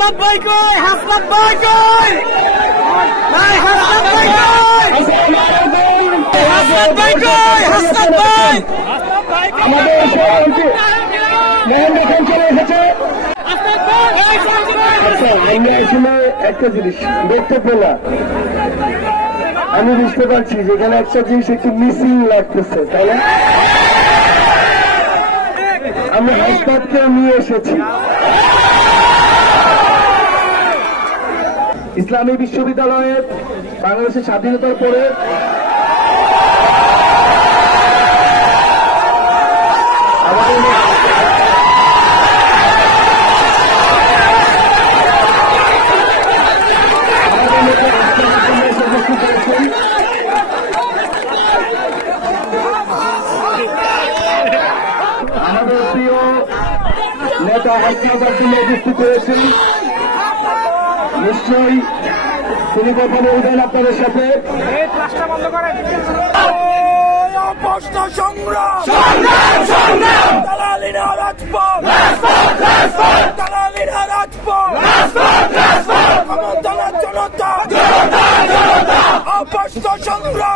হাসনাত ভাই কই? হাসনাত ভাই কই? ভাই হাসনাত ভাই কই? হাসনাত ভাই কই? হাসনাত ভাই আমাদের সভাপতি মহেন্দ্র খান চলে এসেছে। আমরা আসলে একটা জিনিস দেখতে পেলাম, আমি বুঝতে পারছি যেখানে একটা জিনিস একটু মিসিং লাগতেছে, তাই না? আমরা হাসপাতালকেও নিয়ে এসেছি। ইসলামী বিশ্ববিদ্যালয়ে বাংলাদেশের স্বাধীনতার পরে আমাদের প্রিয় নেতা হাসনাত উপস্থিত হয়েছেন। নিশ্চয়ই তিনি কথা বলবেন আপনাদের সাথে। জনতা